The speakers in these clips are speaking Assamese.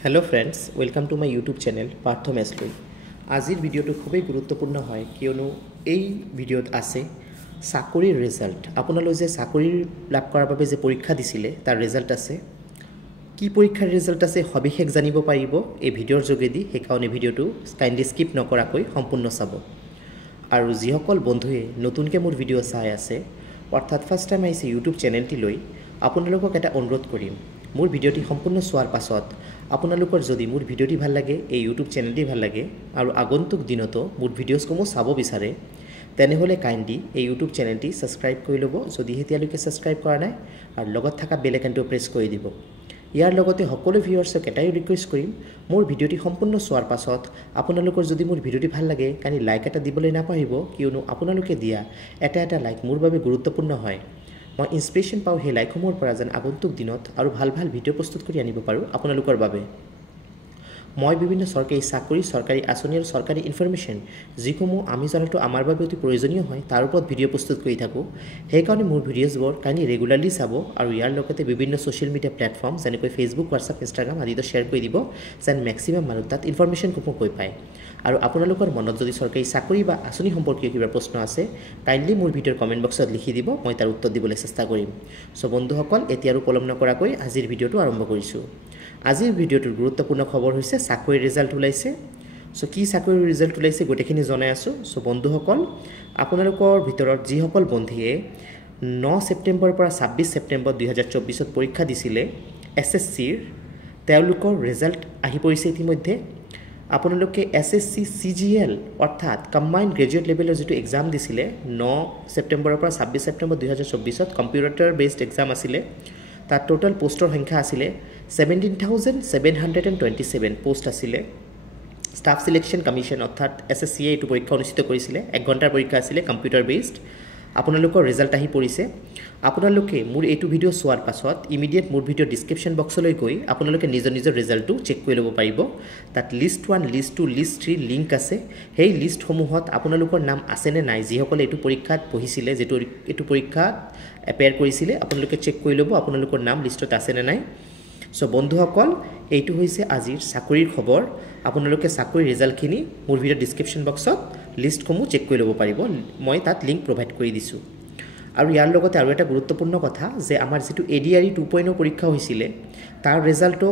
hello friends welcome to my YouTube channel Parth मेसलुई आजिर भिडिओ खूबই গুৰুত্বপূৰ্ণ হয় কিয়নো এই ভিডিওত আছে চাকৰিৰ ৰিজাল্ট আপোনালোকে যে চাকৰি লাভ কৰাৰ বাবে যে পৰীক্ষা দিছিলে তাৰ ৰিজাল্ট আছে কি পৰীক্ষাৰ ৰিজাল্ট আছে সবিশেষ জানিব পাৰিব এই ভিডিওৰ যোগেদি হেকাৰণে ভিডিওটো কাইন্ডলি স্কিপ নকৰাকৈ সম্পূৰ্ণ চাব আৰু যিসকল বন্ধুৱে নতুনকৈ মোৰ ভিডিও চাই আছে অৰ্থাৎ ফাৰ্ষ্ট টাইম আহিছে ইউটিউব চেনেলটি লৈ আপোনালোকক এটা অনুৰোধ কৰিম মোৰ ভিডিওটি সম্পূৰ্ণ চোৱাৰ পাছত আপোনালোকৰ যদি মোৰ ভিডিওটি ভাল লাগে এই ইউটিউব চেনেলটি ভাল লাগে আৰু আগন্তুক দিনতো মোৰ ভিডিওসমূহ চাব বিচাৰে তেনেহলে কাইন্ডলি এই ইউটিউব চেনেলটি সাবস্ক্ৰাইব কৰি ল'ব যদি এতিয়ালৈকে সাবস্ক্ৰাইব কৰা নাই আৰু লগত থকা বেল আইকনটো প্ৰেছ কৰি দিব ইয়াৰ লগতে সকলো ভিউৱাৰ্ছক এটাই ৰিকুৱেষ্ট কৰিম মোৰ ভিডিওটি সম্পূৰ্ণ চোৱাৰ পাছত আপোনালোকৰ যদি মোৰ ভিডিওটি ভাল লাগে কাইন্ডলি লাইক এটা দিবলৈ নাপাহৰিব কিয়নো আপোনালোকে দিয়া এটা লাইক মোৰ বাবে গুৰুত্বপূৰ্ণ হয় মই ইনস্পিৰেশন পাও হে লাইকসমূহৰ পৰা যেন আগন্তুক দিনত আৰু ভাল ভিডিও প্ৰস্তুত কৰি আনিব পাৰো আপোনালোকৰ বাবে মই বিভিন্ন সৰকাৰি চাকৰি সৰকাৰি আঁচনি আৰু সৰকাৰি ইনফৰমেশন যিসমূহ আমি জানাটো আমাৰ বাবে অতি প্ৰয়োজনীয় হয় তাৰ ওপৰত ভিডিও প্ৰস্তুত কৰি থাকো সেই কাৰণে মোৰ ভিডিওছবোৰ কাইন্ডলি ৰেগুলাৰলি চাব আৰু ইয়াৰ লগতে বিভিন্ন সোশ্যাল মিডিয়া প্লেটফৰ্ম যেনেকৈ ফেসবুক হোৱাটছআপ ইনষ্টাগ্ৰাম আদিতো শ্বেয়াৰ কৰি দিব যেন ম্যাক্সিমাম মানুহ তাত ইনফৰমেশন কোপো কৈ পায় আৰু আপোনালোকৰ মনত যদি সৰকাৰি চাকৰি বা আঁচনি সম্পৰ্কীয় কিবা প্ৰশ্ন আছে কাইন্ডলি মোৰ ভিডিওৰ কমেন্ট বক্সত লিখি দিব মই তাৰ উত্তৰ দিবলৈ চেষ্টা কৰিম সো বন্ধুসকল এতিয়া আৰু পলম নকৰাকৈ আজিৰ ভিডিওটো আৰম্ভ কৰিছো আজিৰ ভিডিওটোৰ গুৰুত্বপূৰ্ণ খবৰ হৈছে চাকৰিৰ ৰিজাল্ট ওলাইছে সো কি চাকৰিৰ ৰিজাল্ট ওলাইছে গোটেখিনি জনাই আছো সো বন্ধুসকল আপোনালোকৰ ভিতৰত যিসকল বন্ধুৱে 9 ছেপ্টেম্বৰৰ পৰা 26 ছেপ্টেম্বৰ 2024 ত পৰীক্ষা দিছিলে এছএছসিৰ তেওঁলোকৰ ৰিজাল্ট আহি পৰিছে ইতিমধ্যে আপোনালোকে এছএছসি সিজিএল অৰ্থাৎ কম্বাইন্ড গ্ৰেজুৱেট লেভেলৰ যেটো এক্সাম দিছিলে 9 ছেপ্টেম্বৰৰ পৰা 26 ছেপ্টেম্বৰ 2024 ত কম্পিউটাৰ বেসড এক্সাম আছিলে তাৰ টোটাল পোষ্টৰ সংখ্যা আছিলে 17727 পোষ্ট আছিলে স্টাফ সিলেকশন কমিশন অৰ্থাৎ এছএছসি এটো পৰীক্ষা অনুষ্ঠিত কৰিছিলে 1 ঘণ্টাৰ পৰীক্ষা আছিলে কম্পিউটাৰ বেসড আপোনালোকৰ ৰিজাল্ট আহি পৰিছে আপোনালোকে মোৰ এটো ভিডিও চোৱাৰ পাছত ইমিডিয়েট মোৰ ভিডিও ডেসক্ৰিপচন বক্সলৈ গৈ আপোনালোকে নিজৰ ৰিজাল্টটো চেক কৰি ল'ব পাৰিব তাত লিষ্ট 1 লিষ্ট 2 লিষ্ট 3 লিংক আছে সেই লিষ্ট সমূহত আপোনালোকৰ নাম আছে নে নাই যিসকলে এটো পৰীক্ষাত পঢ়িছিলে যেটো এটো পৰীক্ষাত এপিয়াৰ কৰিছিলে আপোনালোকে চেক কৰি ল'ব আপোনালোকৰ নাম লিষ্টত আছে নে নাই সো বন্ধুসকল এইটো হৈছে আজিৰ চাকৰিৰ খবৰ আপোনালোকে চাকৰিৰ ৰিজাল্টখিনি মোৰ ভিডিও ডেসক্ৰিপচন বক্সত লিষ্টসমূহ চেক কৰি ল'ব পাৰিব মই তাত লিংক প্ৰভাইড কৰি দিছো আৰু ইয়াৰ লগতে আৰু এটা গুৰুত্বপূৰ্ণ কথা যে আমাৰ যেটো এডিআৰই 2.0 পৰীক্ষা হৈছিলে তাৰ ৰিজাল্টটো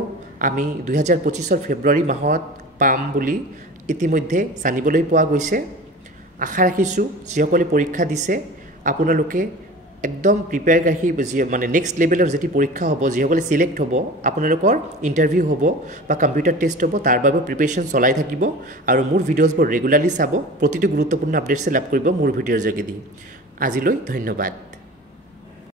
আমি 2025 ৰ ফেব্ৰুৱাৰী মাহত পাম বুলি ইতিমধ্যে জানিবলৈ পোৱা গৈছে আশা ৰাখিছো যিসকলে পৰীক্ষা দিছে আপোনালোকে একদম প্ৰিপেয়াৰ ৰাখি মানে নেক্সট লেভেলৰ যেটি পৰীক্ষা হ'ব যিসকলে সিলেক্ট হ'ব আপোনালোকৰ ইন্টাৰভিউ হ'ব বা কম্পিউটাৰ টেষ্ট হ'ব তাৰ বাবে প্ৰিপাৰেচন চলাই থাকিব আৰু মোৰ ভিডিওছবোৰ ৰেগুলাৰলি চাব প্ৰতিটো গুৰুত্বপূৰ্ণ আপডেটছ লাভ কৰিব মোৰ ভিডিওৰ যোগেদি আজিলৈ ধন্যবাদ